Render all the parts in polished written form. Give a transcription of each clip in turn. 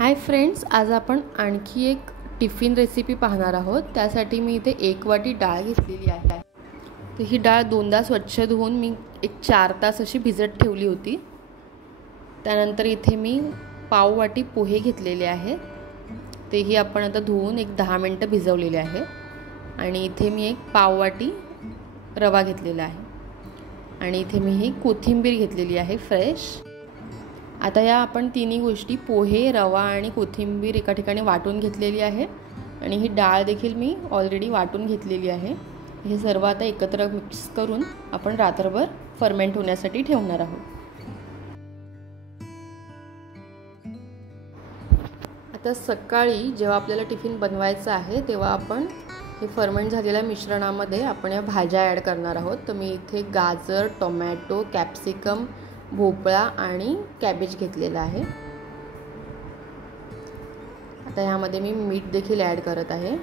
Hi friends, आज आपण आणखी एक टिफिन रेसिपी पाहणार आहोत। त्यासाठी मी इथे 1 वाटी डाळ घेतलेली आहे। तर ही डाळ दोनदा स्वच्छ धुवून मी 4 तास अशी भिजत ठेवली होती। त्यानंतर इथे मी पाव वाटी पोहे घेतलेले आहेत, तेही आपण आता धुवून 10 मिनिटं भिजवलेले आहे। आणि इथे मी पाव वाटी रवा घेतलेला आहे आणि इथे मी ही कोथिंबीर घेतलेली आहे फ्रेश। आता या आपण तिन्ही गोष्टी पोहे, रवा आणि कोथिंबीर एका ठिकाणी वाटून घेतलेली आहे आणि ही डाळ देखील मी ऑलरेडी वाटून घेतलेली आहे। हे सर्व आता एकत्र मिक्स करून आपण रात्रभर फर्मेंट होण्यासाठी ठेवणार आहोत। आता सकाळी जेव्हा आपल्याला टिफिन बनवायचा आहे तेव्हा आपण हे फर्मेंट झालेल्या मिश्रणामध्ये आपण या भाज्या ॲड करणार आहोत। तर मी इथे गाजर, टोमॅटो, कॅप्सिकम, भोपळा आणि कॅबेज घेतलेला आहे। आता यामध्ये मी मीठ देखील ॲड करत आहे।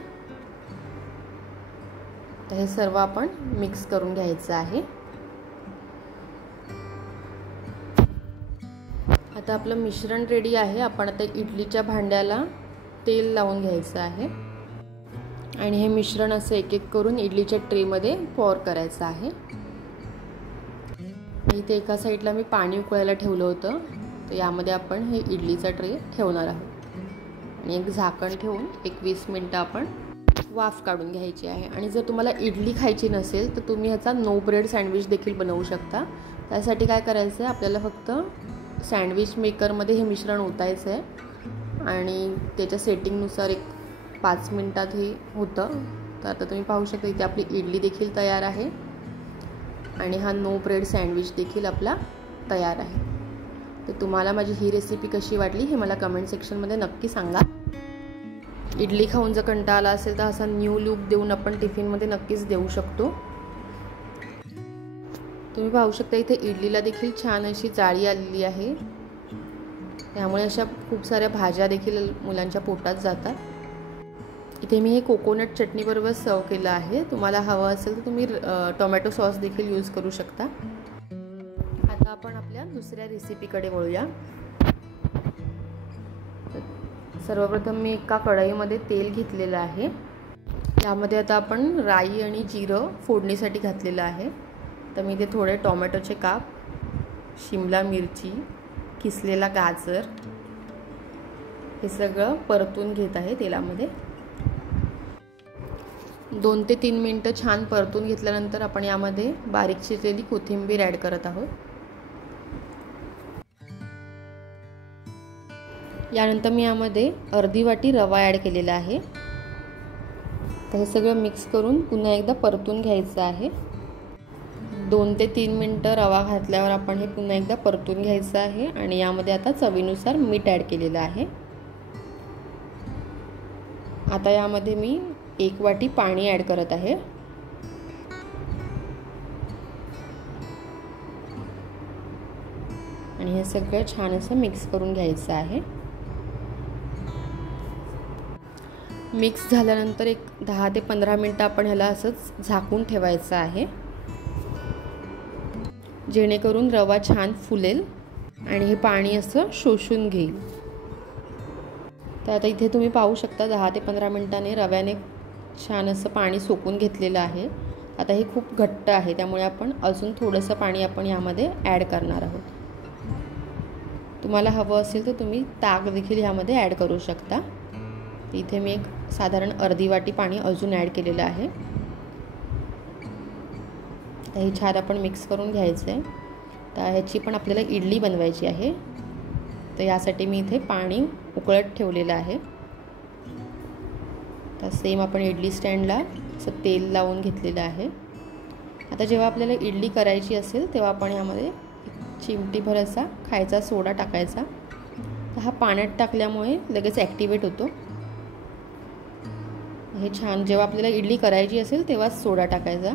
तर हे सर्व आपण मिक्स करून घ्यायचं आहे। आता आपलं मिश्रण रेडी आहे। आपण आता इडलीच्या भांड्याला तेल लावून घ्यायचं आहे आणि हे मिश्रण असं एक एक करून इडलीच्या ट्रेमध्ये पॉर करायचं आहे। इथे एका साईडला मी पाणी उकळायला ठेवलं होतं, तर यामध्ये आपण हे इडलीचा ट्रे ठेवणार आहोत आणि एक झाकण ठेवून 20 मिनिटं आपण वाफ काढून घ्यायची आहे। आणि जर तुम्हाला इडली खायची नसेल तर तुम्ही ह्याचा नो ब्रेड सँडविच देखील बनवू शकता। त्यासाठी काय करायचं आहे, आपल्याला फक्त सँडविच मेकरमध्ये हे मिश्रण ओतायचं आहे आणि त्याच्या सेटिंगनुसार 5 मिनिटात हे होतं। तर आता तुम्ही पाहू शकता इथे आपली इडली देखील तयार आहे आणि हा नो ब्रेड सँडविच देखील आपला तयार आहे। तर तुम्हाला माझी ही रेसिपी कशी वाटली हे मला कमेंट सेक्शनमध्ये नक्की सांगा। इडली खाऊन जर कंटाळा आला असेल तर असा न्यू लुक देऊन आपण टिफिनमध्ये नक्कीच देऊ शकतो। तुम्ही पाहू शकता इथे इडलीला देखील छान अशी जाळी आलेली आहे, त्यामुळे अशा खूप साऱ्या भाज्या देखील मुलांच्या पोटात जातात। इथे मी हे कोकोनट चटणी बरोबर सर्व केलं आहे। तुम्हाला हवं असेल तर तुम्ही टोमॅटो सॉस देखील यूज करू शकता। आता आपण आपल्या दुसऱ्या रेसिपीकडे वळूया। सर्वप्रथम मी एका कढईमध्ये तेल घेतलेलं आहे। यामध्ये आता आपण राई आणि जिरं फोडणीसाठी घातलेलं आहे। तर मी इथे थोडे टोमॅटोचे काप, शिमला मिरची, किसलेला गाजर हे सगळं परतून घेत आहे तेलामध्ये। 2 ते 3 मिनिटं छान परतून घेतल्यानंतर आपण यामध्ये बारीक चिरलेली कोथिंबीर ॲड करत आहोत। यानंतर मी यामध्ये अर्धी वाटी रवा ॲड केलेला आहे। तर हे सगळं मिक्स करून पुन्हा एकदा परतून घ्यायचं आहे। 2 ते 3 मिनिटं रवा घातल्यावर आपण हे पुन्हा एकदा परतून घ्यायचं आहे आणि यामध्ये आता चवीनुसार मीठ ॲड केलेलं आहे। आता यामध्ये मी 1 वाटी पाणी ॲड करत आहे आणि हे सगळं छान असं मिक्स करून घ्यायचं आहे। मिक्स झाल्यानंतर 10 ते 15 मिनिटं आपण ह्याला असंच झाकून ठेवायचं आहे, जेणेकरून रवा छान फुलेल आणि हे पाणी असं शोषून घेईल। तर आता इथे तुम्ही पाहू शकता 10 ते 15 मिनिटांनी रव्याने छान असं पाणी सोकून घेतलेलं आहे। आता हे खूप घट्ट आहे, त्यामुळे आपण अजून थोडंसं पाणी आपण यामध्ये ॲड करणार आहोत। तुम्हाला हवं असेल तर तुम्ही ताक देखील यामध्ये ॲड करू शकता। इथे मी साधारण अर्धी वाटी पाणी अजून ॲड केलेलं आहे। तर हे छान आपण मिक्स करून घ्यायचं आहे। तर ह्याची पण आपल्याला इडली बनवायची आहे, तर यासाठी मी इथे पाणी उकळत ठेवलेलं आहे। तर सेम आपण इडली स्टँडला असं तेल लावून घेतलेलं आहे। आता जेव्हा आपल्याला इडली करायची असेल तेव्हा आपण यामध्ये चिमटीभर असा खायचा सोडा टाकायचा। तर हा पाण्यात टाकल्यामुळे लगेच ॲक्टिवेट होतो। हे छान जेव्हा आपल्याला इडली करायची असेल तेव्हाच सोडा टाकायचा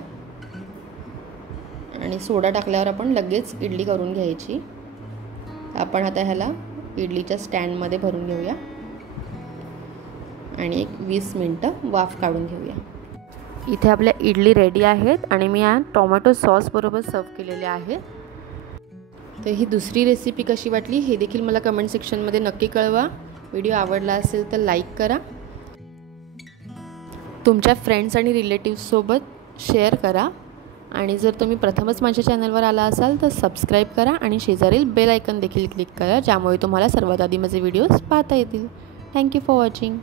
आणि सोडा टाकल्यावर आपण लगेच इडली करून घ्यायची। आपण आता ह्याला इडलीच्या स्टँडमध्ये भरून घेऊया आणि 20 मिनिटं वाफ काढून घेऊया। इथे आपल्या इडली रेडी आहेत आणि मी या टोमॅटो सॉस बरोबर सर्व केलेले आहे। तर ही दुसरी रेसिपी कशी वाटली हे देखील मला कमेंट सेक्शनमध्ये नक्की कळवा। व्हिडिओ आवडला असेल तर लाईक करा, तुमच्या फ्रेंड्स आणि रिलेटिव्हसोबत शेअर करा आणि जर तुम्ही प्रथमच माझ्या चॅनलवर आला असाल तर सबस्क्राईब करा आणि शेजारील बेल आयकॉन देखील क्लिक करा, ज्यामुळे तुम्हाला सर्वात आधी माझे व्हिडिओज पाहता येतील. Thank you for watching.